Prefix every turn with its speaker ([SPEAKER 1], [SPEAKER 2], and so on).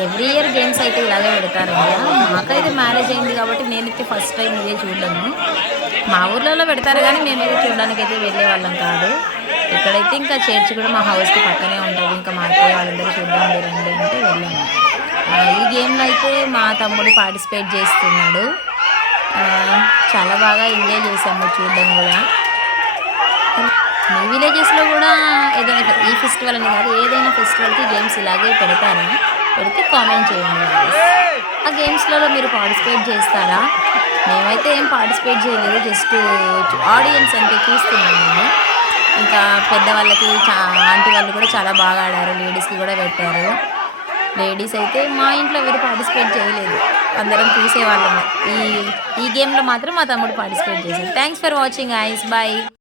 [SPEAKER 1] Every year games అయితే ఇలాగే పెడతారండి మాకైతే మ్యారేజ్ అయింది కాబట్టి నేనైతే ఫస్ట్ టైం ఇదే చూడను. మా ఊర్లలో పెడతారు కానీ మేమైతే చూడడానికి అయితే వెళ్ళే వాళ్ళం కాదు. ఇక్కడైతే ఇంకా చర్చ్ కూడా మా హౌస్కి పక్కనే ఉంటుంది ఇంకా మా అత్తయ్య వాళ్ళందరూ చూద్దాం రండి అంటే వెళ్ళాము ఈ గేమ్లో అయితే మా తమ్ముడు పార్టిసిపేట్ చేస్తున్నాడు. చాలా బాగా ఎంజాయ్ చేసాము చూడడం కూడా. మీ విలేజెస్లో కూడా ఏదైనా ఈ ఫెస్టివల్ అని కాదు ఏదైనా ఫెస్టివల్కి గేమ్స్ ఇలాగే పెడతారా? పెడితే కామెంట్ చేయండి ఆ గేమ్స్లలో మీరు పార్టిసిపేట్ చేస్తారా? మేమైతే ఏం పార్టిసిపేట్ చేయలేదు జస్ట్ ఆడియన్స్ అంటే చూస్తున్నాము ఇంకా పెద్దవాళ్ళకి చా ఆంటీ వాళ్ళు కూడా చాలా బాగా ఆడారు లేడీస్కి కూడా పెట్టారు. లేడీస్ అయితే మా ఇంట్లో ఎవరు పార్టిసిపేట్ చేయలేదు. అందరం చూసేవాళ్ళము. ఈ ఈ గేమ్లో మాత్రం మా తమ్ముడు పార్టిసిపేట్ చేశారు థ్యాంక్స్ ఫర్ వాచింగ్ ఐస్ బాయ్